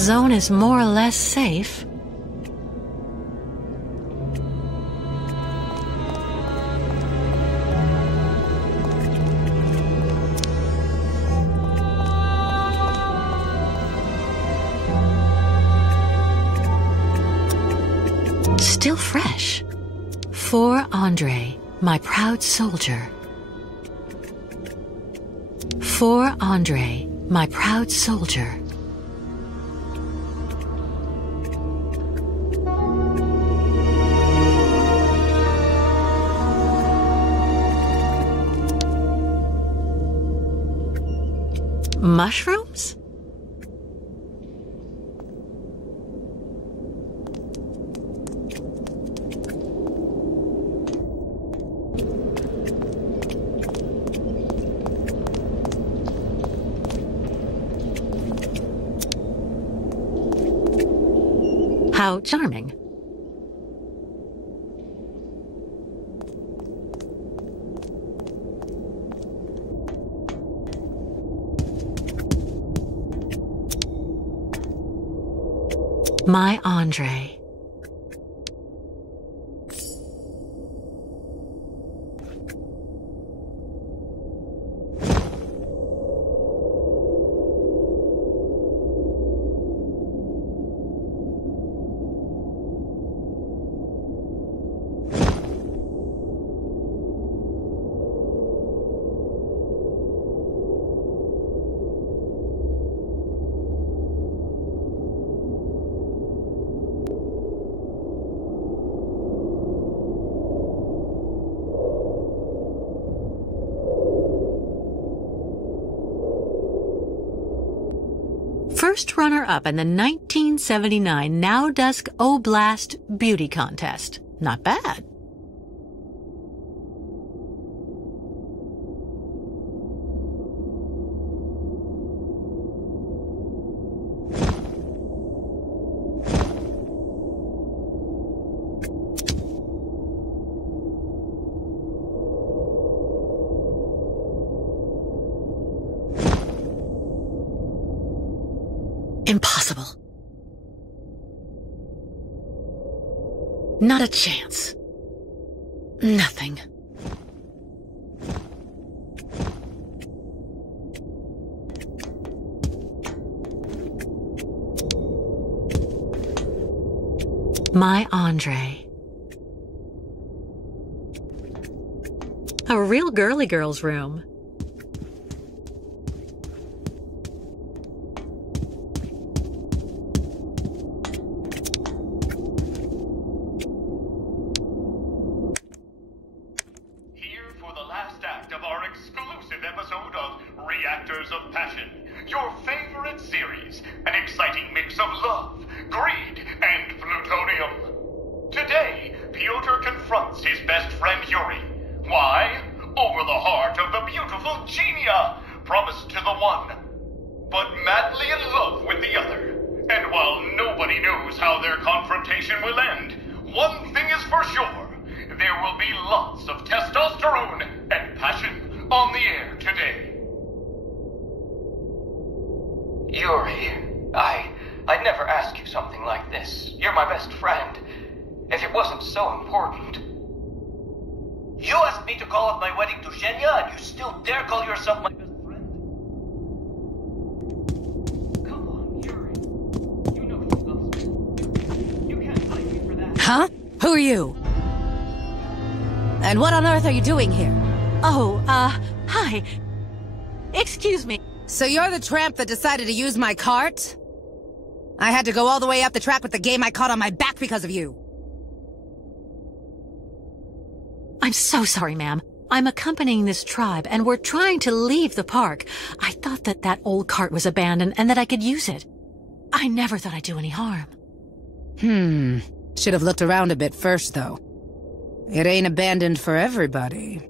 zone is more or less safe. Still fresh. For Andre, my proud soldier. For Andre, my proud soldier. Mushrooms? How charming. My Andre. First runner-up in the 1979 Now Dusk Oblast Beauty Contest. Not bad. Impossible. Not a chance. Nothing. My Andre. A real girly girl's room. Your favorite series, an exciting mix of love, greed, and plutonium. Today, Piotr confronts his best friend Yuri. Why? Over the heart of the beautiful Genia, promised to the one, but madly in love with the other. And while nobody knows how their confrontation will end, one thing is for sure. There will be lots of testosterone and passion on the air today. Yuri, I'd never ask you something like this. You're my best friend. If it wasn't so important. You asked me to call off my wedding to Zhenya, and you still dare call yourself my best friend? Come on, Yuri. You know she loves me. You can't fight me for that. Huh? Who are you? And what on earth are you doing here? Oh, hi. Excuse me. So you're the tramp that decided to use my cart? I had to go all the way up the track with the game I caught on my back because of you. I'm so sorry, ma'am. I'm accompanying this tribe, and we're trying to leave the park. I thought that old cart was abandoned and that I could use it. I never thought I'd do any harm. Should have looked around a bit first, though. It ain't abandoned for everybody.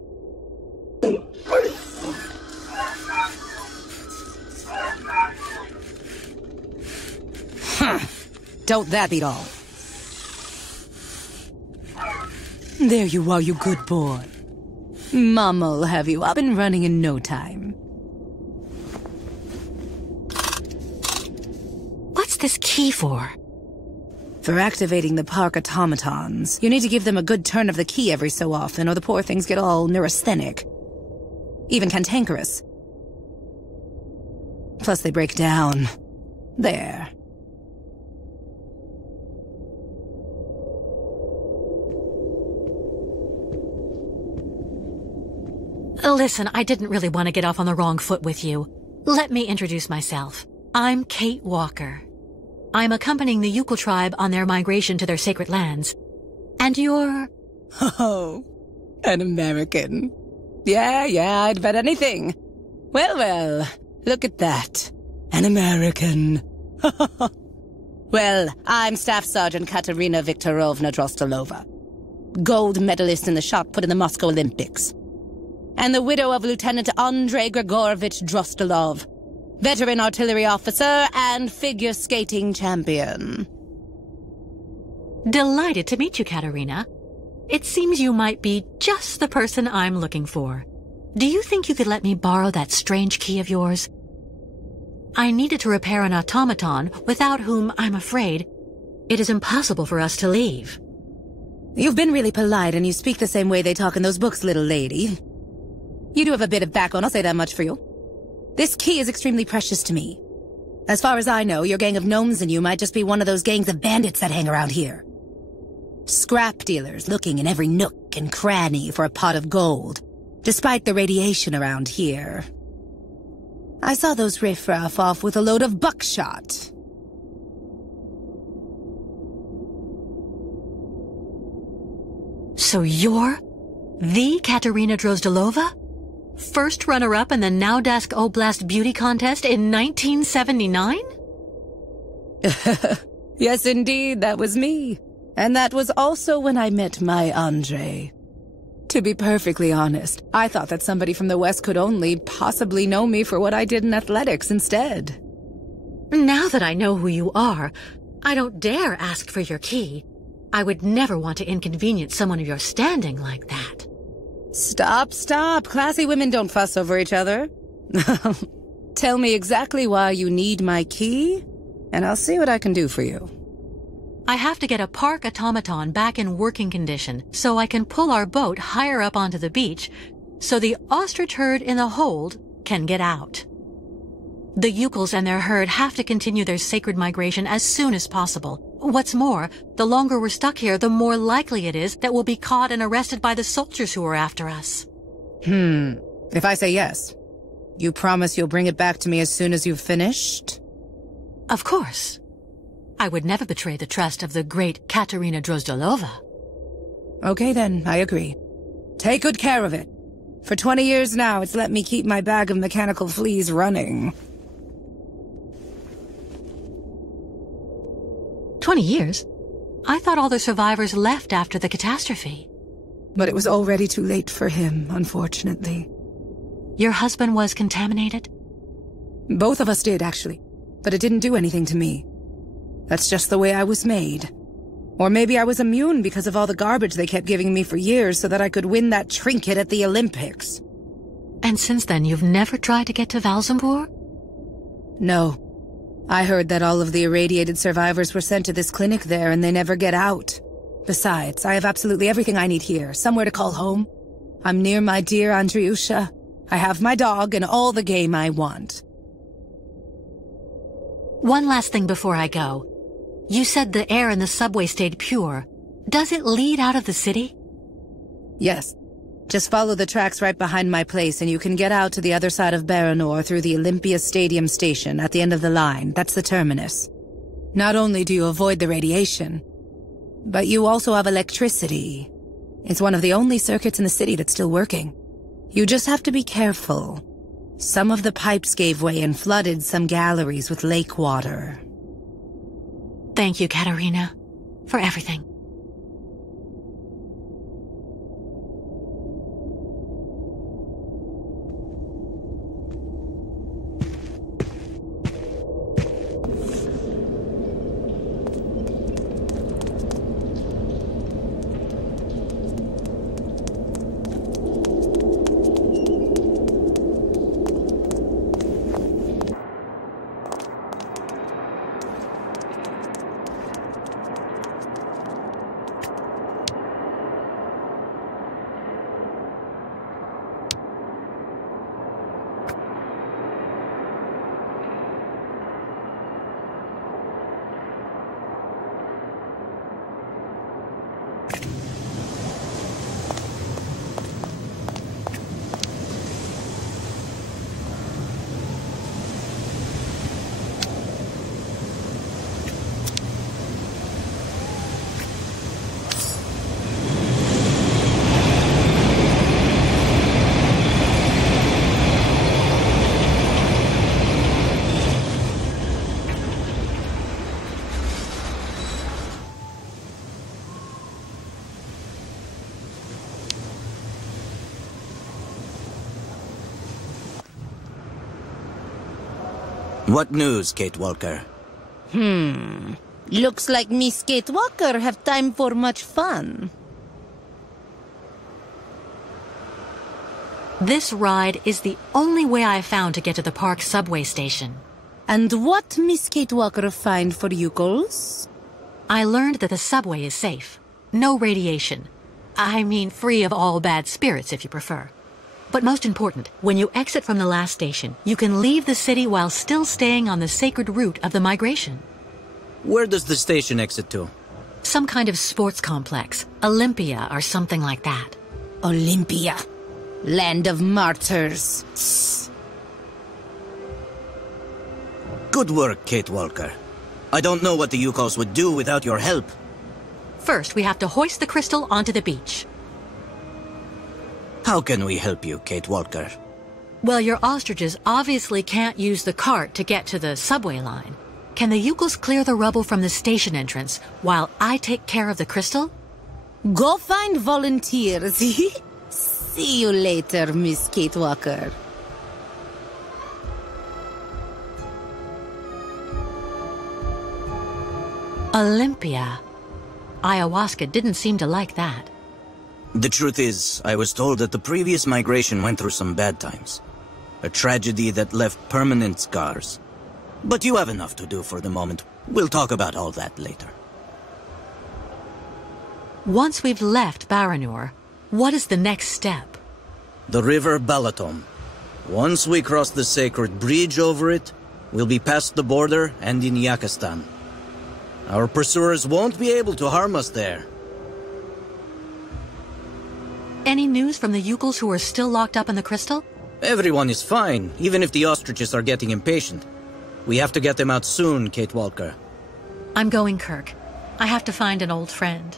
Don't that beat all? There you are, you good boy. Mama'll have you up and running in no time. What's this key for? For activating the park automatons, you need to give them a good turn of the key every so often, or the poor things get all neurasthenic. Even cantankerous. Plus they break down. There. Listen, I didn't really want to get off on the wrong foot with you. Let me introduce myself. I'm Kate Walker. I'm accompanying the Yukul tribe on their migration to their sacred lands. And you're... Oh, an American. Yeah, I'd bet anything. Well, look at that. An American. Well, I'm Staff Sergeant Katerina Viktorovna Drostelova. Gold medalist in the shot put in the Moscow Olympics. And the widow of Lieutenant Andrei Grigorovich Drostelov, veteran artillery officer and figure skating champion. Delighted to meet you, Katerina. It seems you might be just the person I'm looking for. Do you think you could let me borrow that strange key of yours? I needed to repair an automaton, without whom, I'm afraid, it is impossible for us to leave. You've been really polite, and you speak the same way they talk in those books, little lady. You do have a bit of backbone, I'll say that much for you. This key is extremely precious to me. As far as I know, your gang of gnomes and you might just be one of those gangs of bandits that hang around here. Scrap dealers looking in every nook and cranny for a pot of gold, despite the radiation around here. I saw those riffraff off with a load of buckshot. So you're the Katerina Drozdelova? First runner-up in the Naudask Oblast Beauty Contest in 1979? Yes, indeed, that was me. And that was also when I met my Andre. To be perfectly honest, I thought that somebody from the West could only possibly know me for what I did in athletics instead. Now that I know who you are, I don't dare ask for your key. I would never want to inconvenience someone of your standing like that. Stop. Classy women don't fuss over each other. Tell me exactly why you need my key, and I'll see what I can do for you. I have to get a park automaton back in working condition so I can pull our boat higher up onto the beach so the ostrich herd in the hold can get out. The Yukuls and their herd have to continue their sacred migration as soon as possible. What's more, the longer we're stuck here, the more likely it is that we'll be caught and arrested by the soldiers who are after us. If I say yes, you promise you'll bring it back to me as soon as you've finished? Of course. I would never betray the trust of the great Katerina Drozdelova. Okay then, I agree. Take good care of it. For 20 years now, it's let me keep my bag of mechanical fleas running. 20 years? I thought all the survivors left after the catastrophe. But it was already too late for him, unfortunately. Your husband was contaminated? Both of us did, actually. But it didn't do anything to me. That's just the way I was made. Or maybe I was immune because of all the garbage they kept giving me for years so that I could win that trinket at the Olympics. And since then, you've never tried to get to Valzambur? No. I heard that all of the irradiated survivors were sent to this clinic there and they never get out. Besides, I have absolutely everything I need here, somewhere to call home. I'm near my dear Andriusha. I have my dog and all the game I want. One last thing before I go. You said the air in the subway stayed pure. Does it lead out of the city? Yes. Just follow the tracks right behind my place and you can get out to the other side of Baranour through the Olympia Stadium station at the end of the line. That's the terminus. Not only do you avoid the radiation, but you also have electricity. It's one of the only circuits in the city that's still working. You just have to be careful. Some of the pipes gave way and flooded some galleries with lake water. Thank you, Katerina, for everything. What news, Kate Walker? Looks like Miss Kate Walker have time for much fun. This ride is the only way I found to get to the park subway station. And what Miss Kate Walker find for you girls? I learned that the subway is safe. No radiation. I mean, free of all bad spirits, if you prefer. But most important, when you exit from the last station, you can leave the city while still staying on the sacred route of the migration. Where does the station exit to? Some kind of sports complex. Olympia or something like that. Olympia. Land of martyrs. Good work, Kate Walker. I don't know what the Yukos would do without your help. First, we have to hoist the Krystal onto the beach. How can we help you, Kate Walker? Well, your ostriches obviously can't use the cart to get to the subway line. Can the Yukos clear the rubble from the station entrance while I take care of the Krystal? Go find volunteers. See you later, Miss Kate Walker. Olympia. Ayahuasca didn't seem to like that. The truth is, I was told that the previous migration went through some bad times. A tragedy that left permanent scars. But you have enough to do for the moment. We'll talk about all that later. Once we've left Baranour, what is the next step? The river Balaton. Once we cross the sacred bridge over it, we'll be past the border and in Yakistan. Our pursuers won't be able to harm us there. Any news from the Yukos who are still locked up in the Krystal? Everyone is fine, even if the ostriches are getting impatient. We have to get them out soon, Kate Walker. I'm going, Kirk. I have to find an old friend.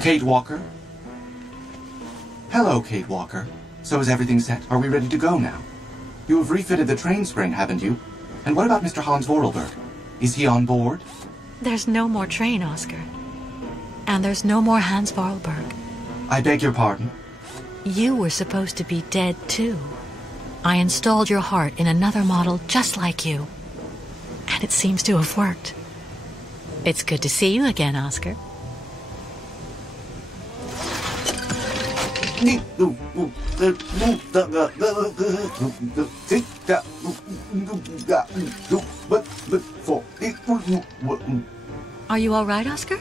Kate Walker? Hello, Kate Walker. So is everything set? Are we ready to go now? You have refitted the train spring, haven't you? And what about Mr. Hans Vorarlberg? Is he on board? There's no more train, Oscar. And there's no more Hans Vorarlberg. I beg your pardon? You were supposed to be dead, too. I installed your heart in another model just like you. And it seems to have worked. It's good to see you again, Oscar. Are you all right, Oscar?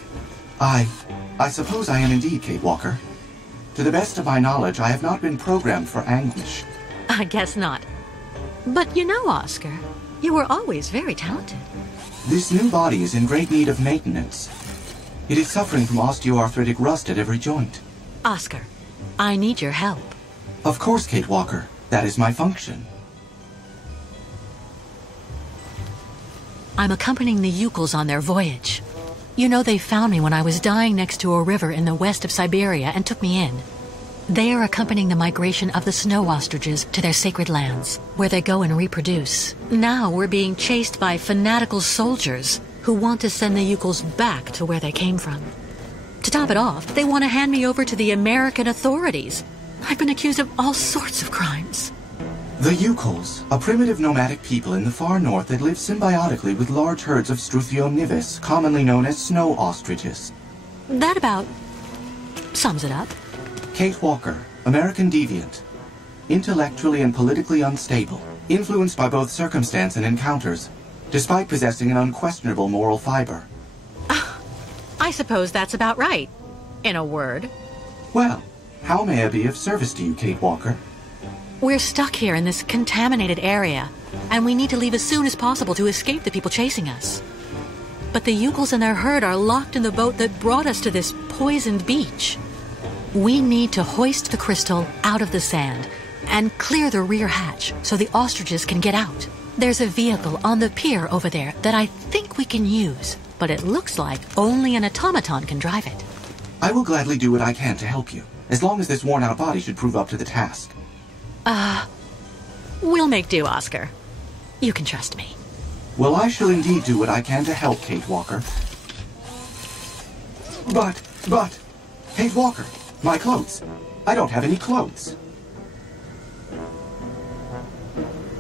I suppose I am indeed, Kate Walker. To the best of my knowledge, I have not been programmed for anguish. I guess not. But you know, Oscar, you were always very talented. This new body is in great need of maintenance. It is suffering from osteoarthritic rust at every joint. Oscar, I need your help. Of course, Kate Walker. That is my function. I'm accompanying the Ukels on their voyage. You know, they found me when I was dying next to a river in the west of Syberia and took me in. They are accompanying the migration of the snow ostriches to their sacred lands, where they go and reproduce. Now we're being chased by fanatical soldiers who want to send the Ukels back to where they came from. To top it off, they want to hand me over to the American authorities. I've been accused of all sorts of crimes. The Ukels, a primitive nomadic people in the far north that live symbiotically with large herds of Struthio nivis, commonly known as snow ostriches. That about sums it up. Kate Walker, American deviant. Intellectually and politically unstable, influenced by both circumstance and encounters, despite possessing an unquestionable moral fiber. I suppose that's about right, in a word. Well, how may I be of service to you, Kate Walker? We're stuck here in this contaminated area, and we need to leave as soon as possible to escape the people chasing us. But the Ukels and their herd are locked in the boat that brought us to this poisoned beach. We need to hoist the Krystal out of the sand and clear the rear hatch so the ostriches can get out. There's a vehicle on the pier over there that I think we can use, but it looks like only an automaton can drive it. I will gladly do what I can to help you, as long as this worn-out body should prove up to the task. We'll make do, Oscar. You can trust me. Well, I shall indeed do what I can to help, Kate Walker. But, Kate Walker, my clothes. I don't have any clothes.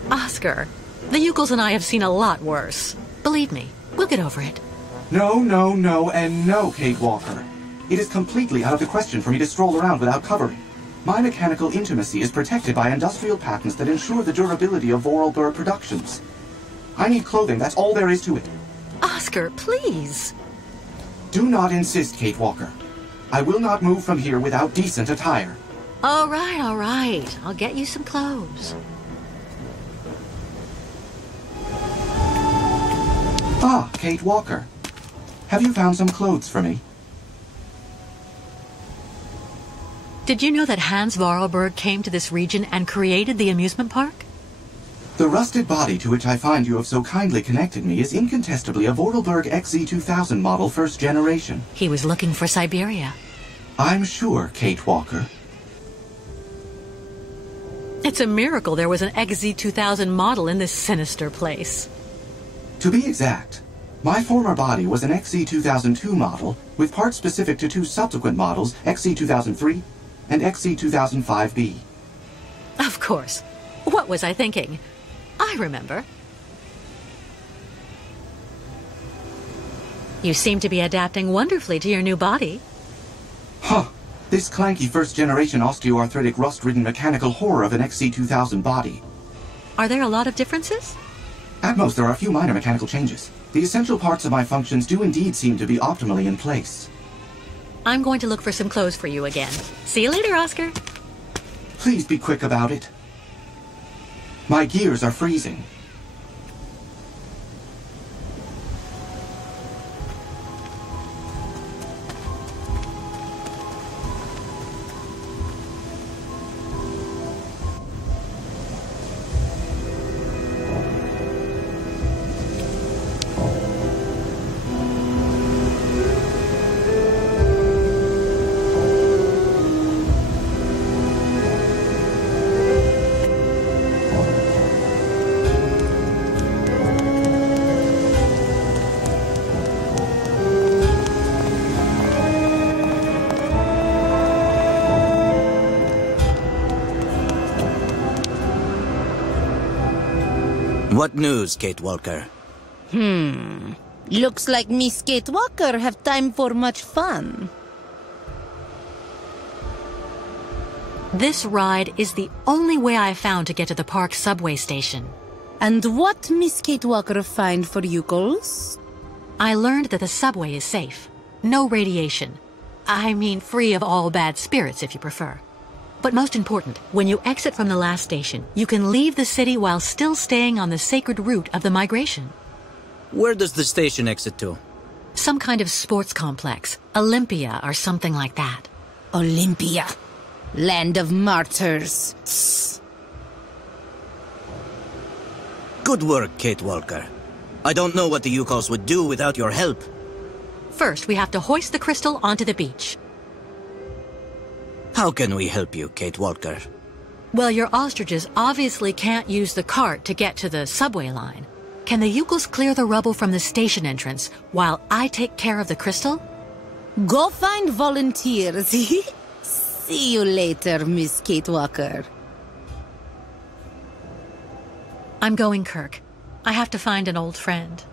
Oscar, the Ukels and I have seen a lot worse. Believe me, we'll get over it. No, and no, Kate Walker. It is completely out of the question for me to stroll around without covering. My mechanical intimacy is protected by industrial patents that ensure the durability of Vorarlberg productions. I need clothing, that's all there is to it. Oscar, please. Do not insist, Kate Walker. I will not move from here without decent attire. All right. I'll get you some clothes. Ah, Kate Walker. Have you found some clothes for me? Did you know that Hans Vorarlberg came to this region and created the amusement park? The rusted body to which I find you have so kindly connected me is incontestably a Vorarlberg XZ2000 model first generation. He was looking for Syberia. I'm sure, Kate Walker. It's a miracle there was an XZ2000 model in this sinister place. To be exact, my former body was an XZ2002 model with parts specific to two subsequent models, XZ2003 and XZ2005B. Of course. What was I thinking? I remember. You seem to be adapting wonderfully to your new body. Huh. This clanky first-generation osteoarthritic rust-ridden mechanical horror of an XZ2000 body. Are there a lot of differences? At most, there are a few minor mechanical changes. The essential parts of my functions do indeed seem to be optimally in place. I'm going to look for some clothes for you again. See you later, Oscar. Please be quick about it. My gears are freezing. What news, Kate Walker? Looks like Miss Kate Walker have time for much fun. This ride is the only way I found to get to the park subway station. And what Miss Kate Walker find for you girls? I learned that the subway is safe. No radiation. I mean, free of all bad spirits, if you prefer. But most important, when you exit from the last station, you can leave the city while still staying on the sacred route of the migration. Where does the station exit to? Some kind of sports complex. Olympia or something like that. Olympia. Land of martyrs. Tss. Good work, Kate Walker. I don't know what the Yukos would do without your help. First, we have to hoist the Krystal onto the beach. How can we help you, Kate Walker? Well, your ostriches obviously can't use the cart to get to the subway line. Can the Yukos clear the rubble from the station entrance while I take care of the Krystal? Go find volunteers. See you later, Miss Kate Walker. I'm going, Kirk. I have to find an old friend.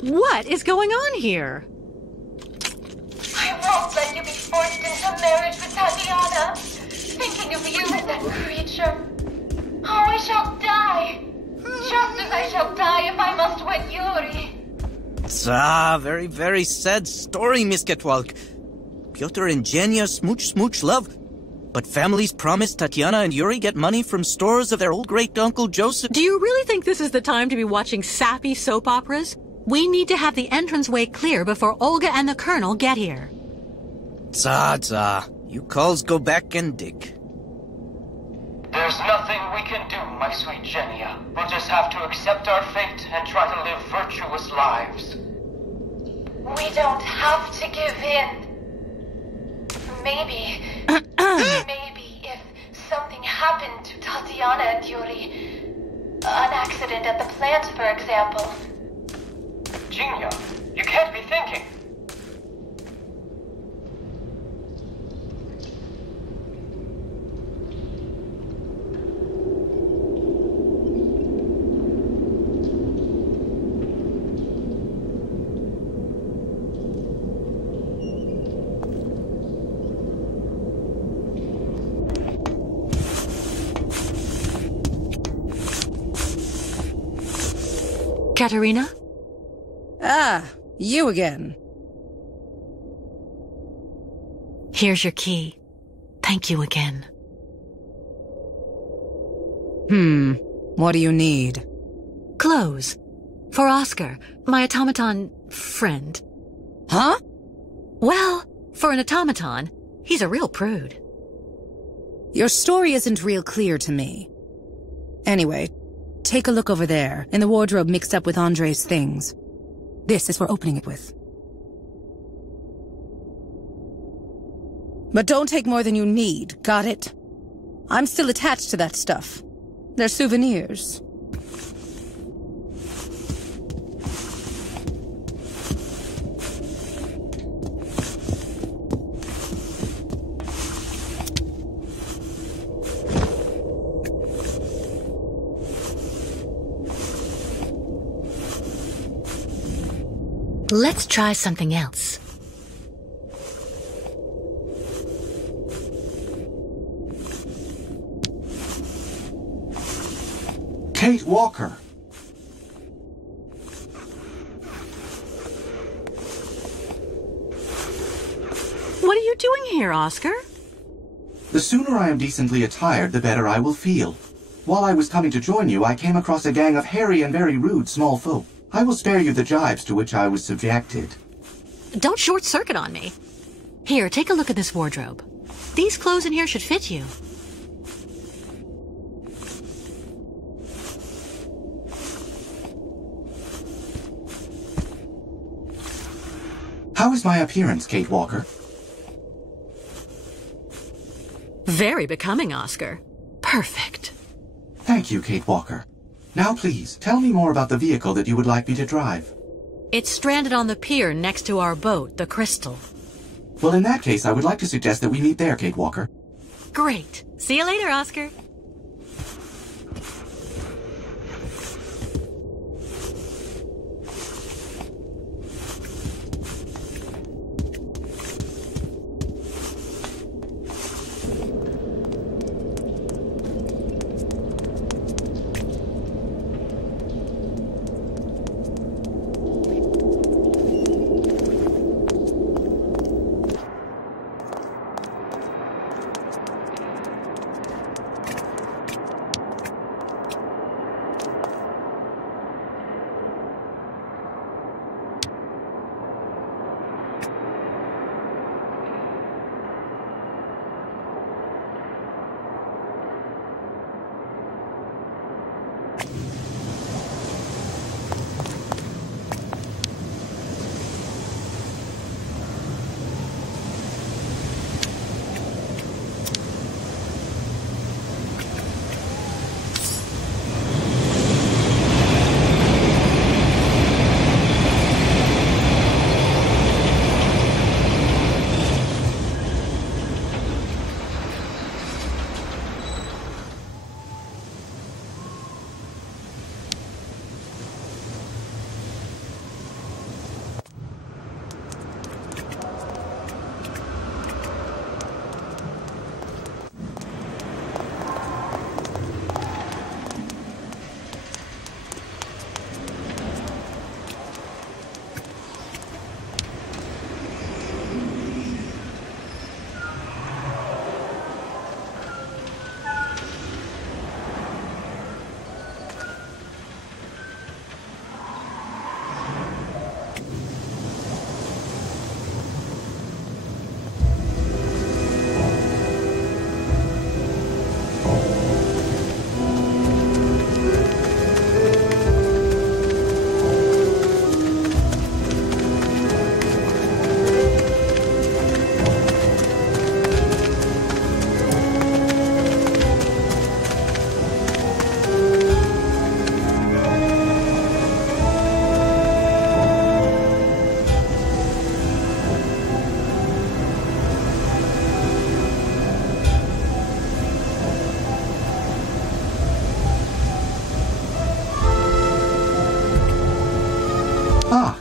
What is going on here? I won't let you be forced into marriage with Tatiana. Thinking of you and that creature. Oh, I shall die. Just as I shall die if I must wed Yuri. Very, very sad story, Miss Ketwalk. Pyotr and Jenya smooch love. But families promise Tatiana and Yuri get money from stores of their old great-uncle Joseph. Do you really think this is the time to be watching sappy soap operas? We need to have the entranceway clear before Olga and the Colonel get here. You calls go back and dig. There's nothing we can do, my sweet Jenya. We'll just have to accept our fate and try to live virtuous lives. We don't have to give in. Maybe if something happened to Tatiana and Yuri, an accident at the plant, for example. Jenya, you can't be thinking. Katerina? Ah, you again. Here's your key. Thank you again. What do you need? Clothes. For Oscar, my automaton friend. Huh? Well, for an automaton, he's a real prude. Your story isn't real clear to me. Anyway, take a look over there, in the wardrobe mixed up with Andre's things. This is for opening it with. But don't take more than you need, got it? I'm still attached to that stuff. They're souvenirs. Let's try something else. Kate Walker! What are you doing here, Oscar? The sooner I am decently attired, the better I will feel. While I was coming to join you, I came across a gang of hairy and very rude small folk. I will spare you the jibes to which I was subjected. Don't short-circuit on me. Here, take a look at this wardrobe. These clothes in here should fit you. How is my appearance, Kate Walker? Very becoming, Oscar. Perfect. Thank you, Kate Walker. Now please, tell me more about the vehicle that you would like me to drive. It's stranded on the pier next to our boat, the Krystal. Well, in that case, I would like to suggest that we meet there, Kate Walker. Great. See you later, Oscar.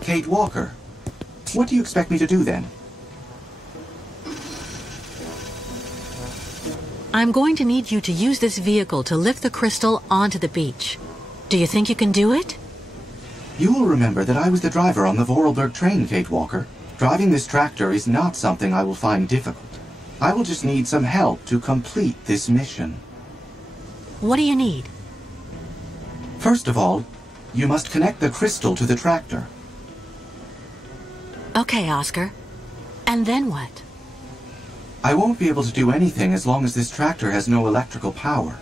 Kate Walker. What do you expect me to do then? I'm going to need you to use this vehicle to lift the Krystal onto the beach. Do you think you can do it? You will remember that I was the driver on the Vorarlberg train, Kate Walker. Driving this tractor is not something I will find difficult. I will just need some help to complete this mission. What do you need? First of all, you must connect the crystal to the tractor. Okay, Oscar. And then what? I won't be able to do anything as long as this tractor has no electrical power.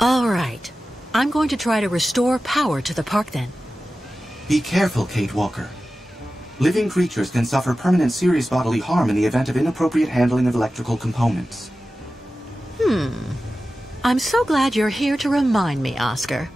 All right. I'm going to try to restore power to the park then. Be careful, Kate Walker. Living creatures can suffer permanent serious bodily harm in the event of inappropriate handling of electrical components. I'm so glad you're here to remind me, Oscar.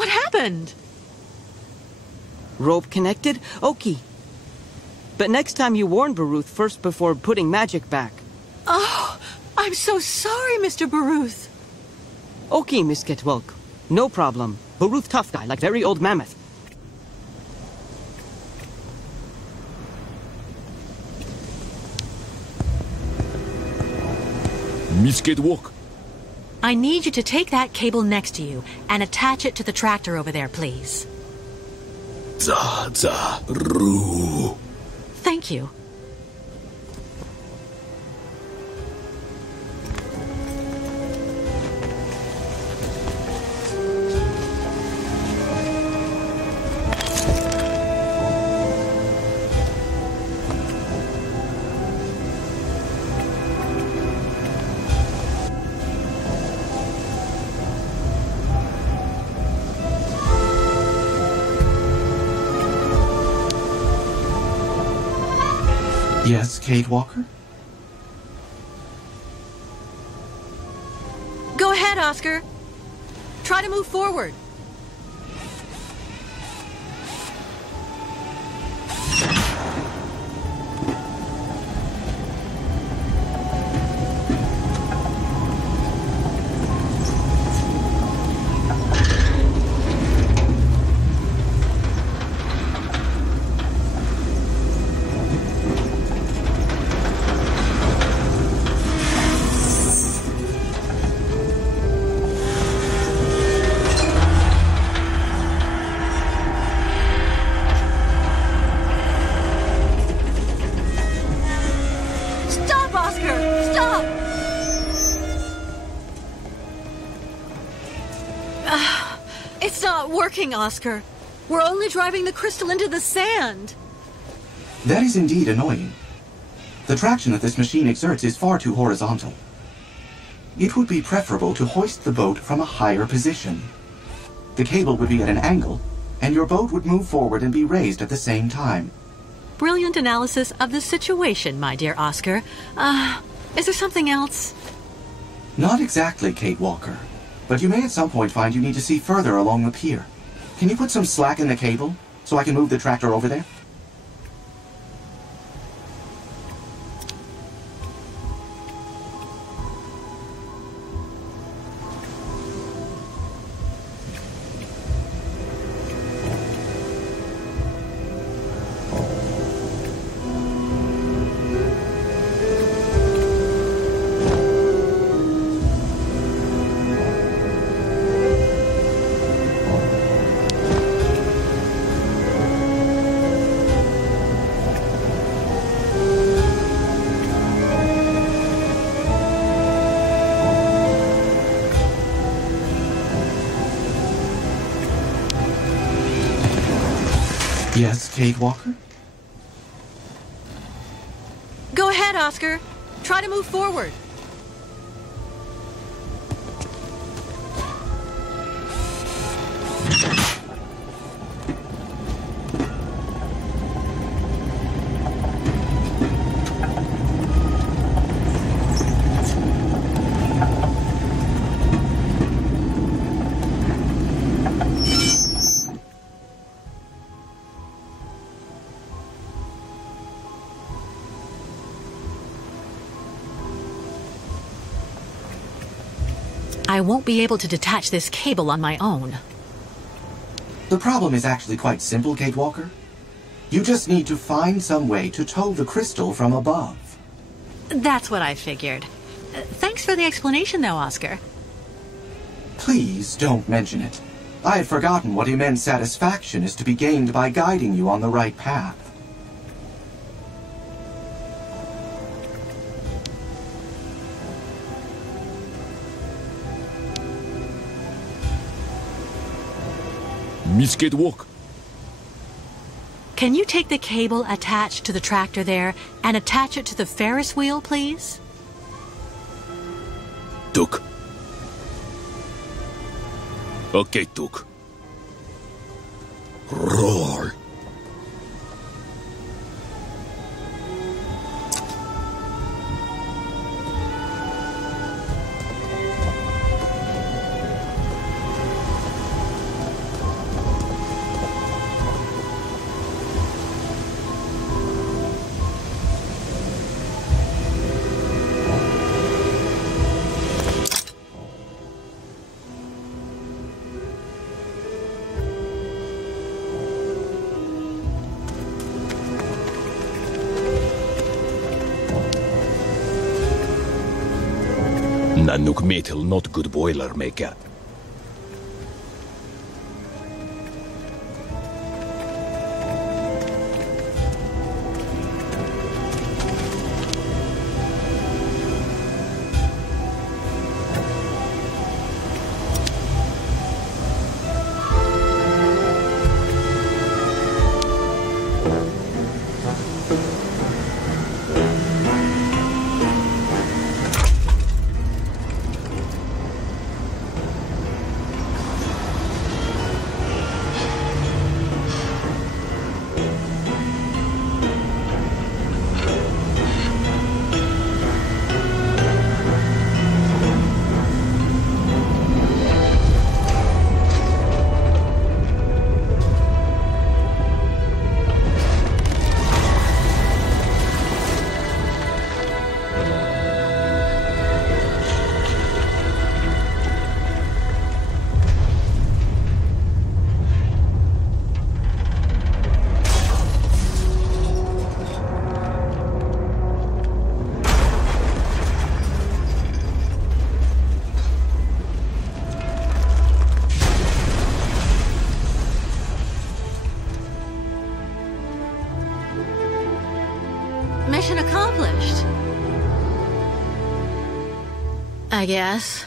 What happened? Rope connected? Okay. But next time you warn Baruth first before putting magic back. Oh, I'm so sorry, Mr. Baruth. Okay, Miss Getwelk. No problem. Baruth tough guy, like very old mammoth. Miss Getwalk. I need you to take that cable next to you and attach it to the tractor over there, please. Ru. Thank you. Yes, Kate Walker? Go ahead, Oscar. Try to move forward. Oscar, stop! It's not working, Oscar. We're only driving the crystal into the sand. That is indeed annoying. The traction that this machine exerts is far too horizontal. It would be preferable to hoist the boat from a higher position. The cable would be at an angle, and your boat would move forward and be raised at the same time. Brilliant analysis of the situation, my dear Oscar. Is there something else? Not exactly, Kate Walker. But you may at some point find you need to see further along the pier. Can you put some slack in the cable, so I can move the tractor over there? Yes, Kate Walker? Go ahead, Oscar. Try to move forward. I won't be able to detach this cable on my own. The problem is actually quite simple, Kate Walker. You just need to find some way to tow the crystal from above. That's what I figured. Thanks for the explanation, though, Oscar. Please don't mention it. I had forgotten what immense satisfaction is to be gained by guiding you on the right path. Misket walk. Can you take the cable attached to the tractor there and attach it to the Ferris wheel, please? Tuk. Okay, Tuk. Roll. Nanook metal, not good boiler maker. Mission accomplished. I guess.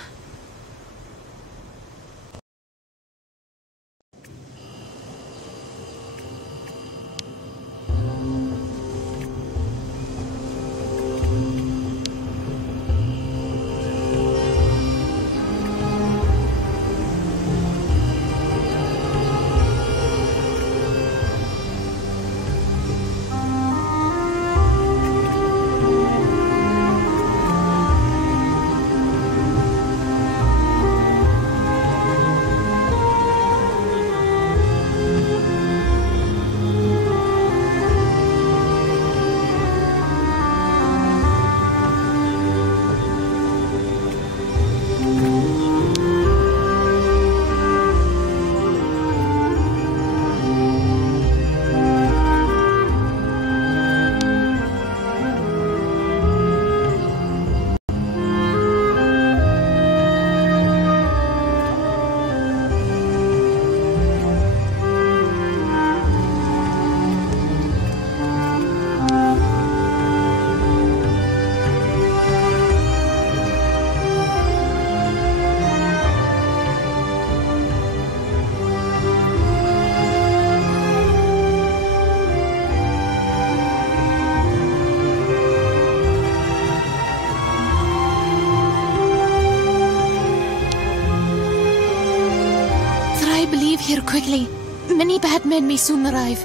Here quickly. Many bad men may soon arrive.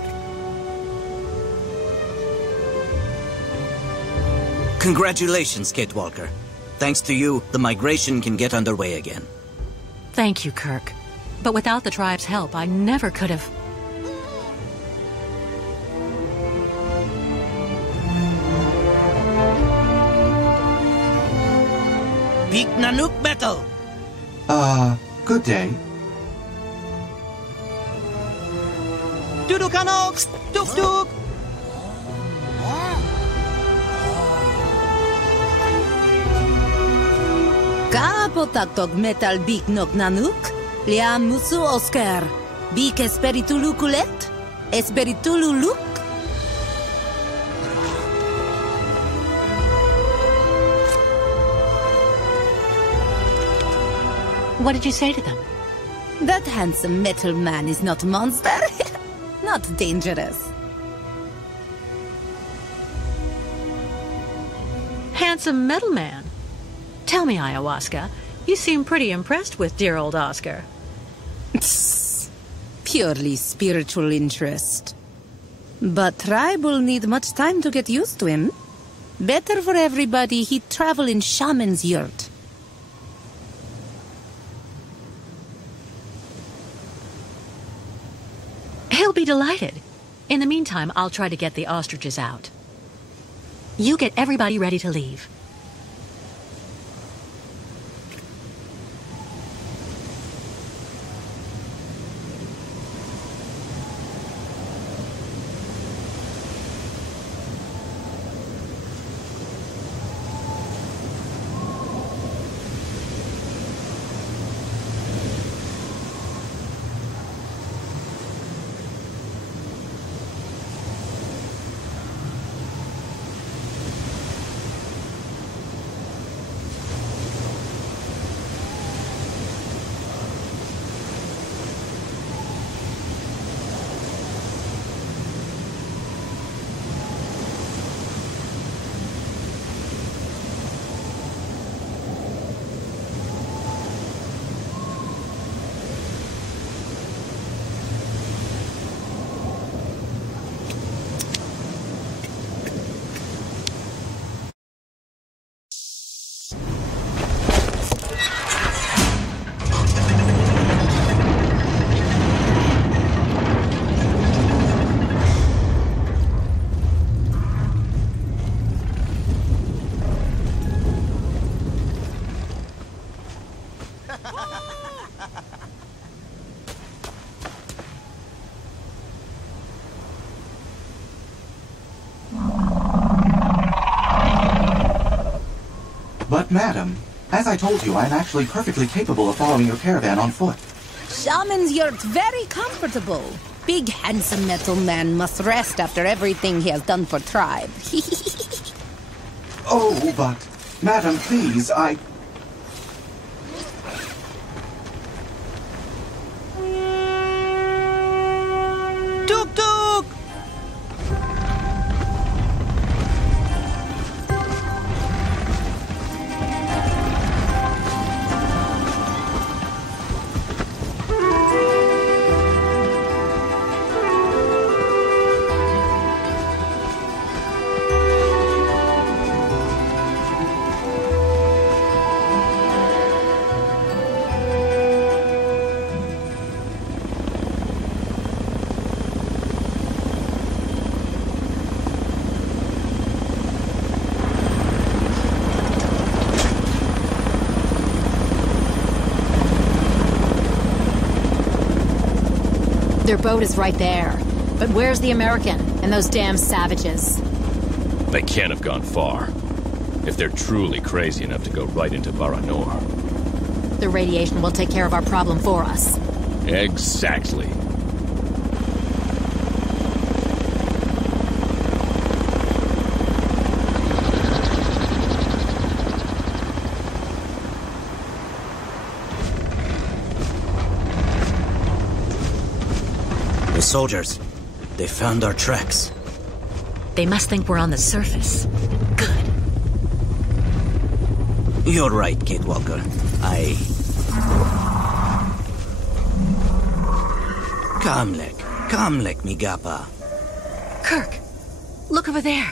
Congratulations, Kate Walker. Thanks to you, the migration can get underway again. Thank you, Kirk. But without the tribe's help, I never could have... Big Nanook battle! Good day. Dudukanok! Duk duk! Kapotaktog metal big nok nanuk, liam musu Oscar, big esperitulu kulet, esperitulu luk. What did you say to them? That handsome metal man is not a monster, not dangerous. Handsome metal man? Tell me, Ayahuasca, you seem pretty impressed with dear old Oscar. Purely spiritual interest. But tribe will need much time to get used to him. Better for everybody he'd travel in shaman's yurt. He'll be delighted. In the meantime, I'll try to get the ostriches out. You get everybody ready to leave. But, madam, as I told you, I'm actually perfectly capable of following your caravan on foot. Shaman's yurt very comfortable. Big handsome metal man must rest after everything he has done for tribe. Oh, but, madam, please, Their boat is right there. But where's the American and those damn savages? They can't have gone far. If they're truly crazy enough to go right into Baranour. The radiation will take care of our problem for us. Exactly. The soldiers. They found our tracks. They must think we're on the surface. Good. You're right, Kate Walker. Kamlek, mi gapa. Kirk, look over there.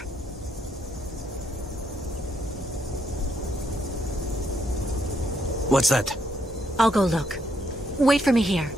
What's that? I'll go look. Wait for me here.